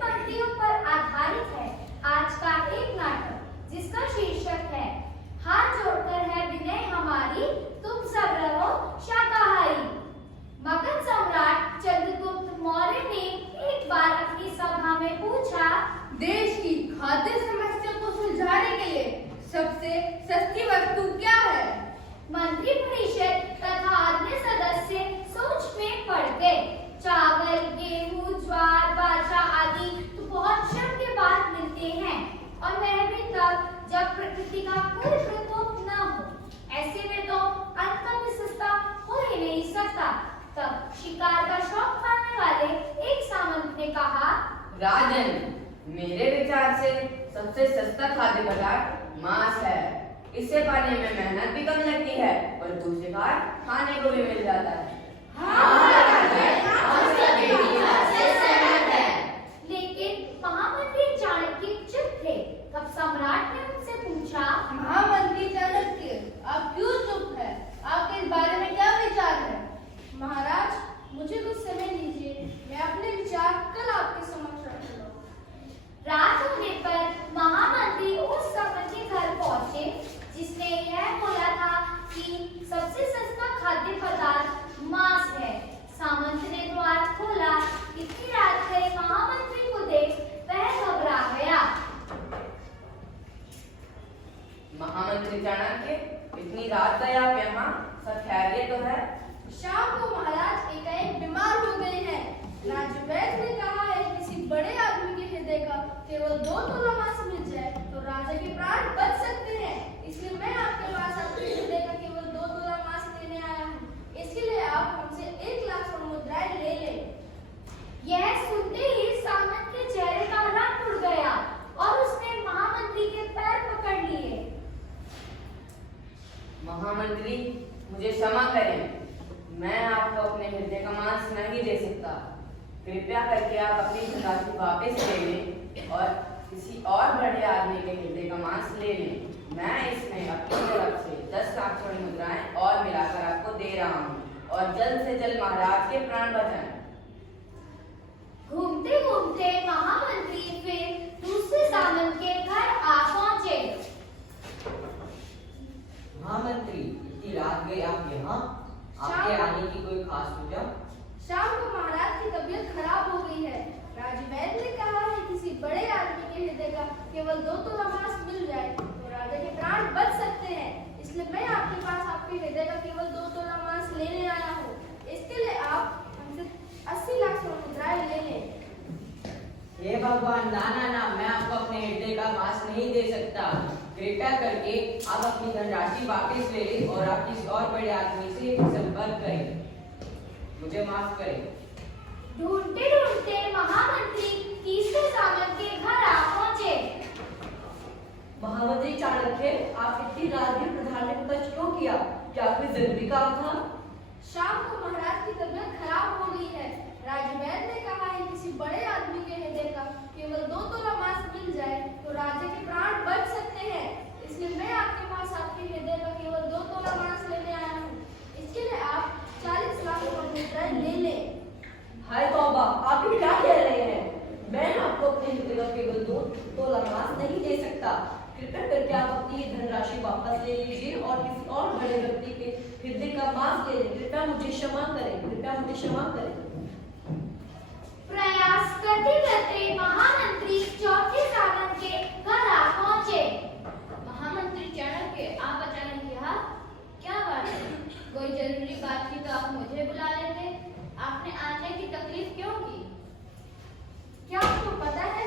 पंक्तियों पर आधारित है आज का एक नाटक, जिसका शीर्षक है हाथ जोड़कर है विनय हमारी, तुम सब रहो शाकाहारी। मगध सम्राट चंद्रगुप्त मौर्य ने एक बार अपनी सभा में पूछा, देश की खाद्य समस्या को सुलझाने के लिए सबसे सस्ती वस्तु क्या है? मंत्री परिषद तथा अन्य सदस्य सोच में पड़ गए। चावल, गेहूं, ज्वार, बाजरा आदि तो बहुत श्रम के बाद मिलते हैं, और वह भी तब जब प्रकृति का कोई प्रकोप न हो। ऐसे में तो अन्न का भी सस्ता हो ही नहीं सकता। तब शिकार का शौक पालने वाले एक सामंत ने कहा, राजन, मेरे विचार से सबसे सस्ता खाद्य पदार्थ मांस है। इसे पाने में मेहनत भी कम लगती है और दूसरी बार खाने को भी मिल जाता है। लेकिन महामंत्री चाणक्य चुप थे। तब सम्राट ने उनसे पूछा, महामंत्री चाणक्य, आप क्यों चुप है? आपके इस बारे में क्या विचार है? महाराज, मुझे कुछ समय दीजिए, मैं अपने विचार कल आपके समक्ष रखूंगा। रात होने पर महामंत्री उस सामंत के घर पहुंचे जिसने यह बोला था कि सबसे सस्ता खाद्य पदार्थ मांस है। सामंत ने द्वार खोला। इतनी रात गई महामंत्री को देख वह घबरा गया। महामंत्री चाणक्य, इतनी रात गए आप यहाँ, सब खैरियत तो है? शाम को महाराज एकाएक बीमार हो गए हैं। राजवैद्य ने कहा है किसी बड़े आदमी के हृदय का केवल 2 तोला मांस मिल जाए तो राजा के प्राण बच सकते हैं। इसलिए मैं आपके पास आपके हृदय का केवल 2 तोला मांस लेने आया हूँ। इसके लिए आप हमसे 1 लाख स्वर्ण मुद्राएं ले लें। यह सुनते ही सामंत के चेहरे का रंग उड़ गया और उसने महामंत्री के पैर पकड़ लिए। महामंत्री, मुझे क्षमा करें, मैं आपको अपने हृदय का मांस नहीं दे सकता। कृपया करके आप अपनी धनराशि वापस ले लें और किसी और बड़े आदमी के हृदय का मांस ले लें। मैं इसमें अपनी तरफ से 10 लाख स्वर्ण मुद्राएं और मिलाकर आपको दे रहा हूँ, और जल्द से जल्द महाराज के प्राण बचाएं। घूमते घूमते महामंत्री फिर दूसरे सामंत के घर आ पहुंचे। महामंत्री, इतनी रात गए आप यहाँ, आपके आने की कोई खास वजह? शाम को महाराज की तबीयत खराब हो गई है। राजवैद्य ने कहा है किसी बड़े आदमी के हृदय का केवल 2 तोला मांस मिल जाए तो राजा के प्राण बच सकते हैं। इसलिए मैं आपके पास आपके हृदय का केवल 2 तोला मांस लेने आया हूँ। इसके लिए आप हमसे 80 लाख स्वर्ण मुद्राएं ले लें। हे भगवान, ना ना ना, मैं आपको अपने हृदय का मांस नहीं दे सकता। कृपया करके आप अपनी धनराशि वापस ले लें और आप किसी और बड़े आदमी से संपर्क करें। मुझे माफ करें। ढूंढते ढूंढते महामंत्री तीसरे सामंत के घर आ पहुंचे। महामंत्री चाणक्य, आप इतनी रात भी प्रधान ने कच क्यों किया? क्या कोई जरूरी काम था? शाम को महाराज की तबीयत खराब हो गई है। राजवैद्य ने कहा है किसी बड़े आदमी के हृदय का केवल 2 तोला मांस मिल जाए तो राजा के प्राण बच सकते हैं। इसलिए मैं आपके पास आपके हृदय का केवल 2 तोला मांस लेने आया हूँ। इसके लिए आप 40 लाख स्वर्ण मुद्राएं ले लें। हाय तौबा, आप ये क्या कह रहे हैं? मैं आपको अपने हृदय का केवल 2 तोला मांस नहीं दे सकता। कृपया करके आप अपनी ये धनराशि वापस ले लीजिए और किसी और बड़े व्यक्ति के हृदय का मांस ले लें। कृपया मुझे क्षमा करें, कृपया मुझे क्षमा करें। प्रयास करते करते महामंत्री चौथे सामंत के घर आ पहुंचे। महामंत्री चाणक्य, आप अचानक यहाँ, क्या बात है? कोई जरूरी बात थी तो आप मुझे बुला लेते। आपने आने की तकलीफ क्यों की? क्या आपको पता है,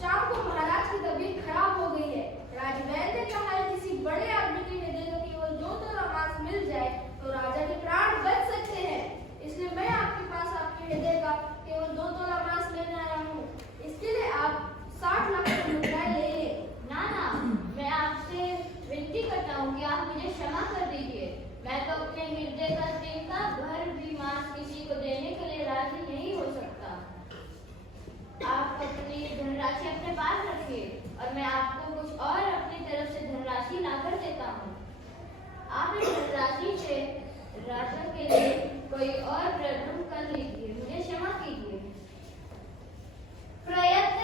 शाम को महाराज की तबीयत खराब हो गई है। राजवैद्य ने कहा है किसी बड़े आदमी के हृदय का केवल 2 तोला मांस मिल जाए तो राजा के प्राण बच सकते हैं। इसलिए मैं आपके पास आपके हृदय का केवल 2 तोला मांस लेने आया हूँ। इसके लिए आप 60 लाख स्वर्ण मुद्राएं ले लें। ना ना, मैं आपसे विनती करता हूँ कि आप मुझे क्षमा कर दीजिए। मैं तो अपने हृदय का तिनका भर भी मांस किसी को देने के लिए राजी नहीं हो सकता। आप अपनी धनराशि अपने पास रखिए और मैं आपको कुछ और अपनी तरफ से धनराशि लाकर देता हूँ। आप इस धनराशि से राजा के लिए कोई और प्रबंध कर लीजिए। मुझे क्षमा कीजिए। प्रयत्न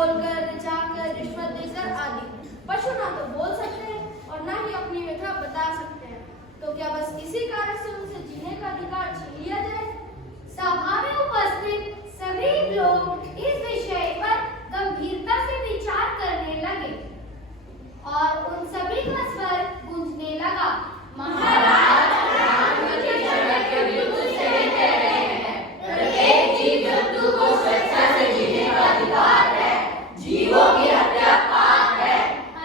बोलकर, रिझाकर, रिश्वत देकर आदि। पशु ना तो बोल सकते हैं और ना ही अपनी व्यथा बता सकते हैं, तो क्या बस इसी कारण से उनसे जीने का अधिकार छीन लिया जाए? सभा में उपस्थित सभी लोग इस विषय पर गंभीरता से विचार करने लगे और उन सभी का स्वर गूंजने लगा। महाराज, प्रधानमंत्री जनक के बिल्कुल सही कह रहे हैं। प्रत्येक जीव जंतु को स्वेच्छा से जीने का अधिकार है। जीवों की हत्या पाप है।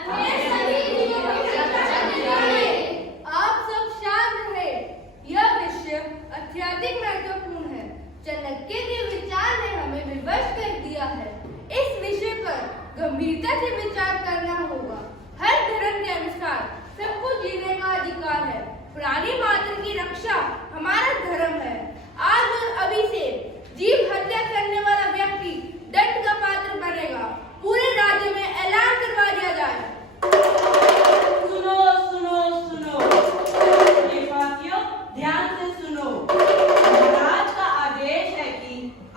हमें सभी जीवों की रक्षा चाहिए। आप सब शांत रहे। यह विषय अत्यधिक महत्वपूर्ण है। चाणक्य के विचार ने हमें विवश कर दिया है। इस विषय पर गंभीरता से विचार करना होगा। हर धर्म के अनुसार सबको जीने का अधिकार है। प्राणी मात्र की रक्षा हमारा धर्म है। आज और अभी से जीव हत्या करने वाला व्यक्ति दंड का पात्र बनेगा। पूरे राज्य में ऐलान करवा दिया जाए। सुनो सुनो सुनो, ये वाक्यों ध्यान से सुनो। महाराज का आदेश है कि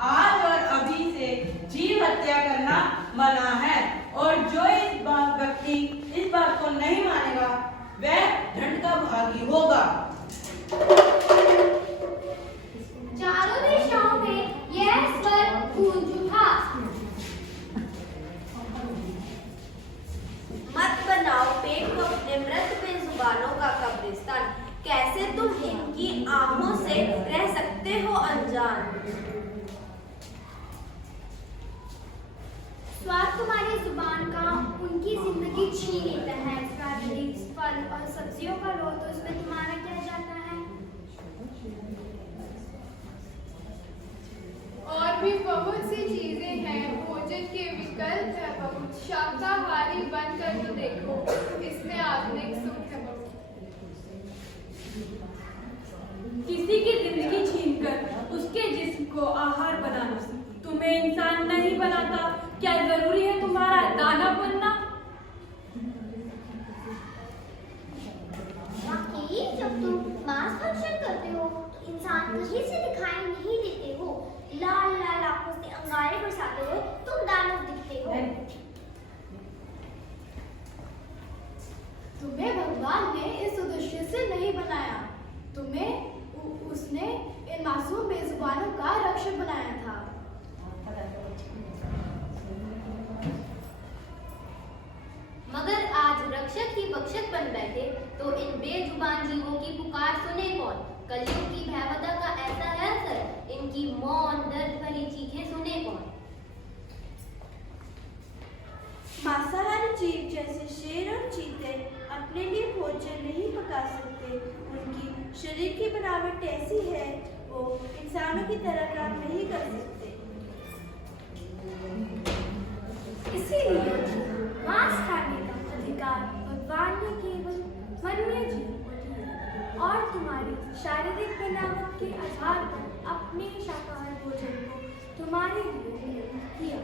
आज और अभी से जीव हत्या करना मना है और जो व्यक्ति इस बात को नहीं मानेगा वह दंड का भागी होगा। चारों दिशाओं में यह स्वर गूंज उठा। मत बनाओ पेट को अपने मृत बेजुबानों का कब्रिस्तान। कैसे तुम इनकी आहों से रह सकते हो अनजान? स्वाद तुम्हारी जुबान का उनकी जिंदगी छीन लेता है। स्ट्रॉबेरी, फल और सब्जियों का लो तो इसमें तुम्हारा क्या जाता है? और भी बहुत सी चीजें हैं, भोजन के विकल्प है बहुत। शाकाहारी बनकर तो देखो, इसमें आधुनिक सुख है बहुत। किसी की जिंदगी छीनकर उसके जिस्म को आहार बनाना तुम्हें इंसान नहीं बनाता। क्या जरूरी है तुम्हारा दाना बनना? वाकई जब तुम मांस भक्षण करते हो तो इंसान कहीं से दिखाई नहीं देते हो। लाल लाल आंखों से अंगारे बरसाते हुए तुम दानव दिखते हो। तुम्हें भगवान ने इस उद्देश्य से नहीं बनाया। तुम्हें उसने इन मासूम बेजुबानों का रक्षक बनाया था। मगर आज रक्षक ही बक्षक बन बैठे तो इन बेजुबान जीवों की पुकार सुने कौन? कलयुग की भयावता का ऐसा है असर, इनकी मौन दर्द भरी चीखें सुने कौन? मांसाहारी जीव जैसे शेर और चीते अपने लिए भोजन नहीं पका सकते। उनकी शरीर की बनावट ऐसी है, वो इंसानों की तरह काम नहीं कर सकते। इसीलिए मांस खाने का अधिकार भगवान ने केवल वन्य जीवों को दिया और तुम्हारी शारीरिक बनावट के आधार पर अपने शाकाहारी भोजन को तुम्हारे लिए दिया।